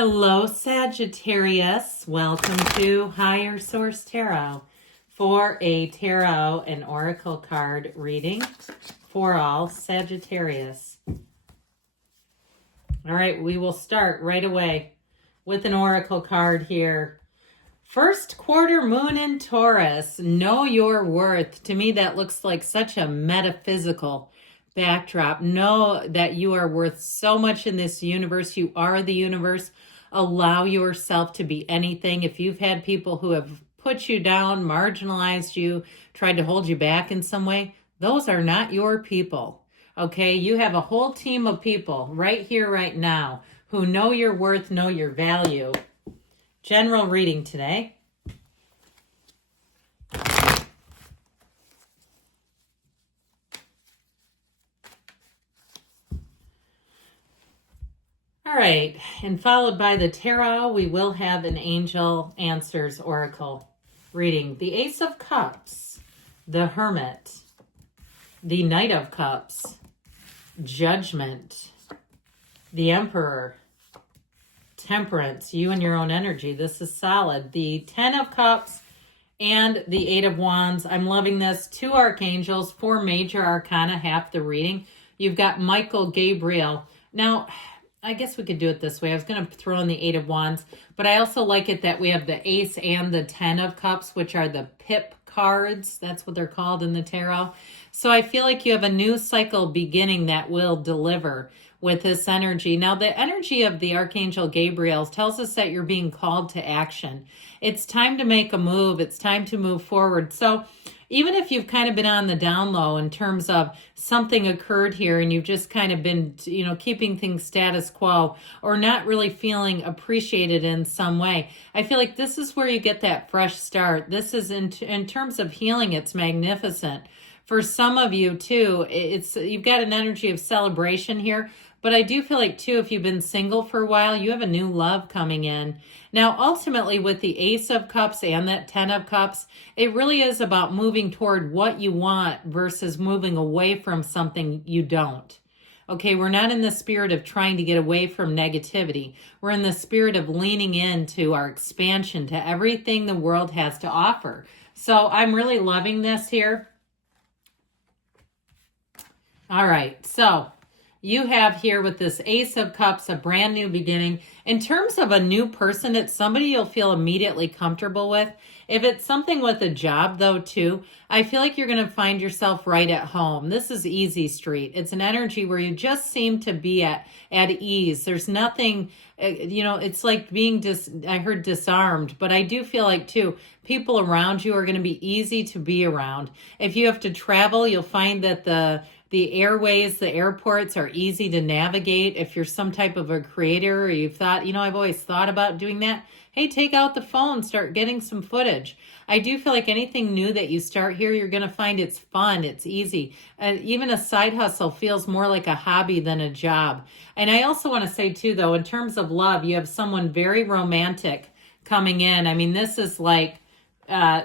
Hello, Sagittarius. Welcome to Higher Source Tarot for a tarot and oracle card reading for all Sagittarius. All right, we will start right away with an oracle card here. First quarter moon in Taurus. Know your worth. To me, that looks like such a metaphysical backdrop. Know that you are worth so much in this universe. You are the universe. Allow yourself to be anything. If you've had people who have put you down, marginalized you, tried to hold you back in some way, those are not your people. Okay, you have a whole team of people right here, right now, who know your worth, know your value. General reading today. All right, and followed by the tarot, we will have an Angel Answers Oracle reading. The Ace of Cups, the Hermit, the Knight of Cups, Judgment, the Emperor, Temperance, you and your own energy. This is solid. The 10 of Cups and the 8 of Wands. I'm loving this. 2 Archangels, 4 Major Arcana, half the reading. You've got Michael, Gabriel. Now, I guess we could do it this way. I was going to throw in the 8 of Wands, but I also like it that we have the Ace and the 10 of Cups, which are the pip cards. That's what they're called in the tarot. So I feel like you have a new cycle beginning that will deliver with this energy. Now, the energy of the Archangel Gabriel tells us that you're being called to action. It's time to make a move. It's time to move forward. So even if you've kind of been on the down low in terms of something occurred here and you've just kind of been, keeping things status quo or not really feeling appreciated in some way, I feel like this is where you get that fresh start. This is in terms of healing, it's magnificent. For some of you too, you've got an energy of celebration here. But I do feel like, too, if you've been single for a while, you have a new love coming in. Now, ultimately, with the Ace of Cups and that 10 of Cups, it really is about moving toward what you want versus moving away from something you don't. Okay, we're not in the spirit of trying to get away from negativity. We're in the spirit of leaning into our expansion to everything the world has to offer. So I'm really loving this here. All right, so you have here with this Ace of Cups, a brand new beginning. In terms of a new person, it's somebody you'll feel immediately comfortable with. If it's something with a job, though, too, I feel like you're going to find yourself right at home. This is Easy Street. It's an energy where you just seem to be at ease. There's nothing, it's like being I heard disarmed, but I do feel like, too, people around you are going to be easy to be around. If you have to travel, you'll find that the airways, the airports are easy to navigate. If you're some type of a creator or you've thought, I've always thought about doing that. Hey, take out the phone, start getting some footage. I do feel like anything new that you start here, you're going to find it's fun, it's easy. Even a side hustle feels more like a hobby than a job. And I also want to say too, though, in terms of love, you have someone very romantic coming in. I mean, this is like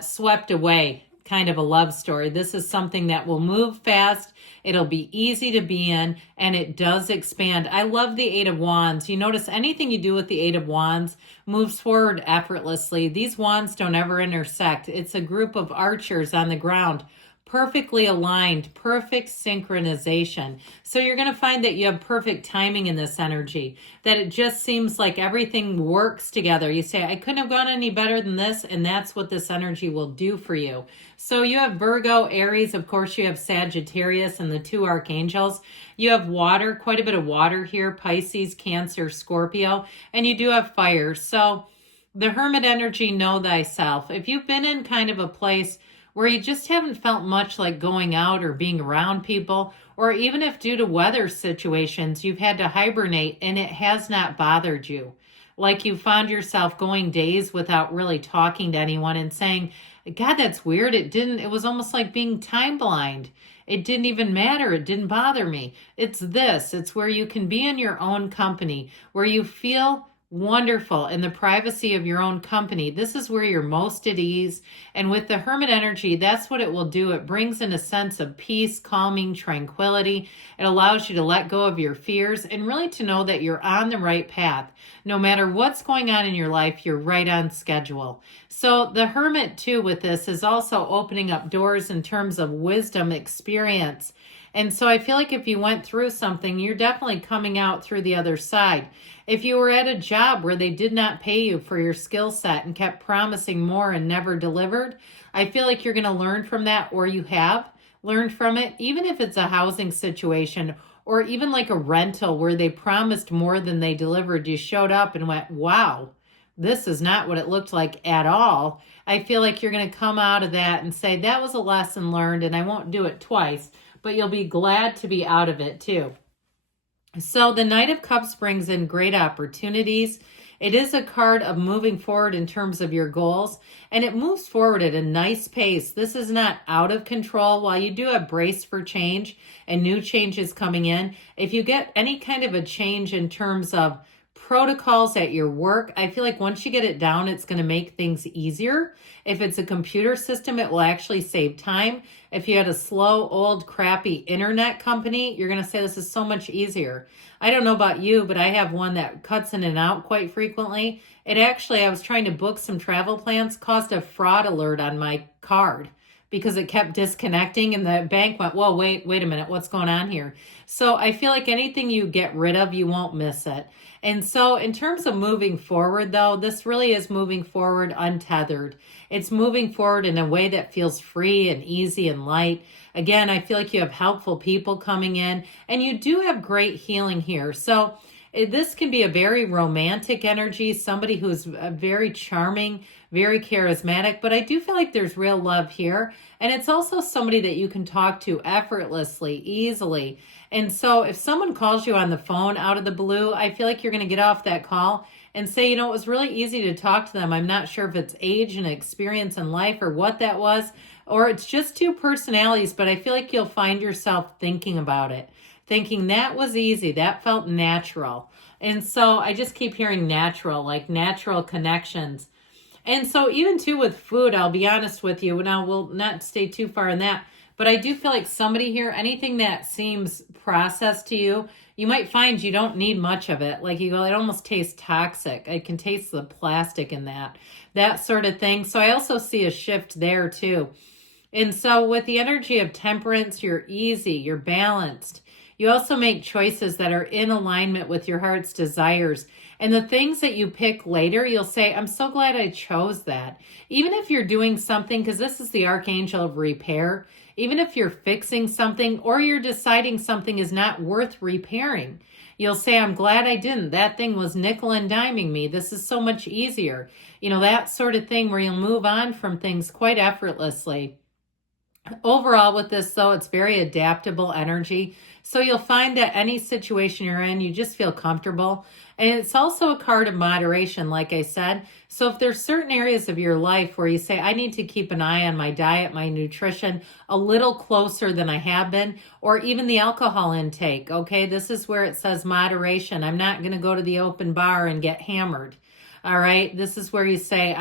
swept away kind of a love story. This is something that will move fast. It'll be easy to be in, and it does expand. I love the 8 of Wands. You notice anything you do with the 8 of Wands moves forward effortlessly. These wands don't ever intersect. It's a group of archers on the ground, perfectly aligned, perfect synchronization. So you're going to find that you have perfect timing in this energy, that it just seems like everything works together. You say, I couldn't have gone any better than this, and that's what this energy will do for you. So you have Virgo, Aries, of course you have Sagittarius and the 2 Archangels. You have water, quite a bit of water here, Pisces, Cancer, Scorpio, and you do have fire. So the Hermit energy, know thyself. If you've been in kind of a place where you just haven't felt much like going out or being around people, or even if due to weather situations you've had to hibernate and it has not bothered you, like you found yourself going days without really talking to anyone and saying, God, that's weird. It was almost like being time blind. It didn't even matter. It didn't bother me. It's where you can be in your own company, where you feel wonderful in the privacy of your own company. This is where you're most at ease. And with the Hermit energy, that's what it will do. It brings in a sense of peace, calming, tranquility. It allows you to let go of your fears and really to know that you're on the right path. No matter what's going on in your life, you're right on schedule. So the Hermit too with this is also opening up doors in terms of wisdom, experience. And so I feel like if you went through something, you're definitely coming out through the other side. If you were at a job where they did not pay you for your skill set and kept promising more and never delivered, I feel like you're going to learn from that, or you have learned from it, even if it's a housing situation or even like a rental where they promised more than they delivered. You showed up and went, wow, this is not what it looked like at all. I feel like you're going to come out of that and say, that was a lesson learned and I won't do it twice, but you'll be glad to be out of it too. So the Knight of Cups brings in great opportunities. It is a card of moving forward in terms of your goals, and it moves forward at a nice pace. This is not out of control. While you do have brace for change and new changes coming in, if you get any kind of a change in terms of protocols at your work, I feel like once you get it down, it's going to make things easier. If it's a computer system, it will actually save time. If you had a slow, old, crappy internet company, you're going to say this is so much easier. I don't know about you, but I have one that cuts in and out quite frequently. It actually, I was trying to book some travel plans, caused a fraud alert on my card because it kept disconnecting and the bank went, whoa, wait a minute, what's going on here? So I feel like anything you get rid of, you won't miss it. And so in terms of moving forward, though, this really is moving forward untethered. It's moving forward in a way that feels free and easy and light. Again, I feel like you have helpful people coming in, and you do have great healing here. So this can be a very romantic energy, somebody who's very charming, very charismatic, but I do feel like there's real love here. And it's also somebody that you can talk to effortlessly, easily. And so if someone calls you on the phone out of the blue, I feel like you're going to get off that call and say, you know, it was really easy to talk to them. I'm not sure if it's age and experience in life or what that was, or it's just two personalities, but I feel like you'll find yourself thinking about it, thinking that was easy, that felt natural. And so I just keep hearing natural, like natural connections. And so even too with food, I'll be honest with you, now we'll not stay too far in that, but I do feel like somebody here, anything that seems processed to you, you might find you don't need much of it. Like you go, it almost tastes toxic. I can taste the plastic in that sort of thing. So I also see a shift there too. And so with the energy of temperance, you're easy, you're balanced. You also make choices that are in alignment with your heart's desires. And the things that you pick later, you'll say, I'm so glad I chose that. Even if you're doing something, because this is the Archangel of Repair, even if you're fixing something or you're deciding something is not worth repairing, you'll say, I'm glad I didn't. That thing was nickel and diming me. This is so much easier. You know, that sort of thing where you'll move on from things quite effortlessly. Overall with this, though, it's very adaptable energy. So you'll find that any situation you're in, you just feel comfortable. And it's also a card of moderation, like I said. So if there's certain areas of your life where you say, I need to keep an eye on my diet, my nutrition, a little closer than I have been, or even the alcohol intake, okay? This is where it says moderation. I'm not going to go to the open bar and get hammered. All right. This is where you say,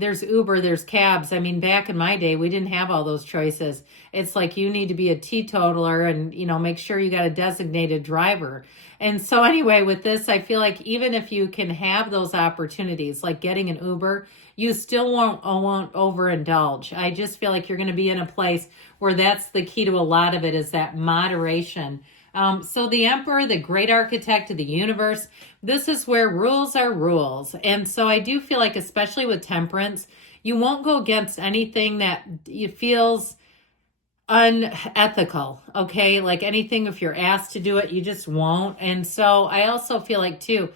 there's Uber, there's cabs. I mean, back in my day, we didn't have all those choices. It's like you need to be a teetotaler and, make sure you got a designated driver. And so anyway, with this, I feel like even if you can have those opportunities, like getting an Uber, you still won't overindulge. I just feel like you're going to be in a place where that's the key to a lot of it, is that moderation. So the Emperor, the great architect of the universe, this is where rules are rules. And so I do feel like, especially with temperance, you won't go against anything that you feels unethical, okay? Like anything, if you're asked to do it, you just won't. And so I also feel like too,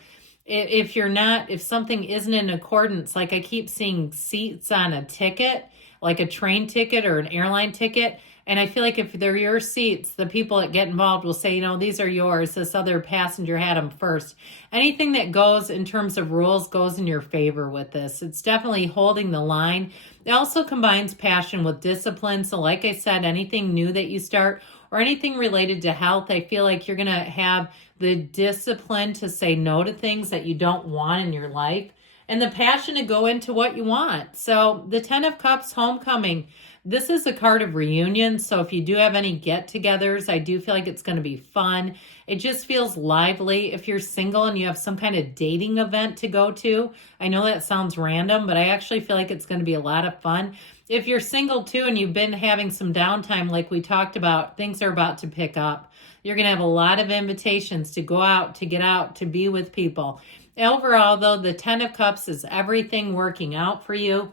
if something isn't in accordance, like I keep seeing seats on a ticket, like a train ticket or an airline ticket, and I feel like if they're your seats, the people that get involved will say, these are yours. This other passenger had them first. Anything that goes in terms of rules goes in your favor with this. It's definitely holding the line. It also combines passion with discipline. So like I said, anything new that you start or anything related to health. I feel like you're going to have the discipline to say no to things that you don't want in your life and the passion to go into what you want. So the 10 of Cups, homecoming. This is a card of reunion. So if you do have any get-togethers, I do feel like it's going to be fun. It just feels lively. If you're single and you have some kind of dating event to go to, I know that sounds random, but I actually feel like it's going to be a lot of fun. If you're single too and you've been having some downtime like we talked about, things are about to pick up. You're going to have a lot of invitations to go out, to get out, to be with people. Overall, though, the 10 of Cups is everything working out for you.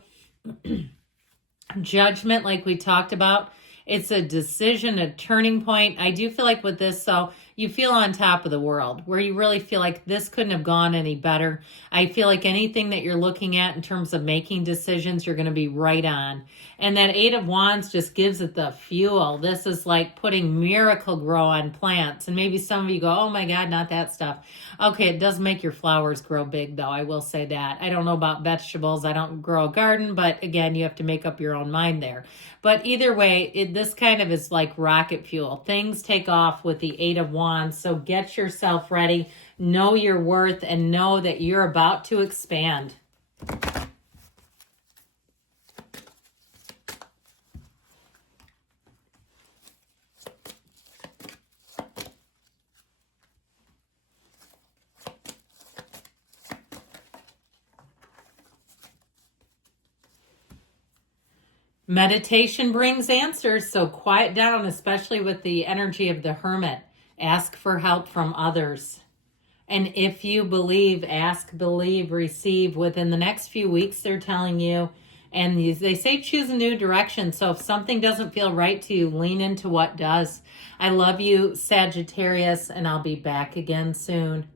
Judgment, like we talked about, it's a decision, a turning point. I do feel like with this, so you feel on top of the world, where you really feel like this couldn't have gone any better. I feel like anything that you're looking at in terms of making decisions, you're going to be right on. And that 8 of Wands just gives it the fuel. This is like putting Miracle Grow on plants. And maybe some of you go, oh my God, not that stuff. Okay, it does make your flowers grow big, though. I will say that. I don't know about vegetables. I don't grow a garden, but again, you have to make up your own mind there. But either way, this kind of is like rocket fuel. Things take off with the 8 of Wands. So get yourself ready, know your worth, and know that you're about to expand. Meditation brings answers, so quiet down, especially with the energy of the Hermit. Ask for help from others. And if you believe, ask, believe, receive. Within the next few weeks, they're telling you. And they say choose a new direction. So if something doesn't feel right to you, lean into what does. I love you, Sagittarius, and I'll be back again soon.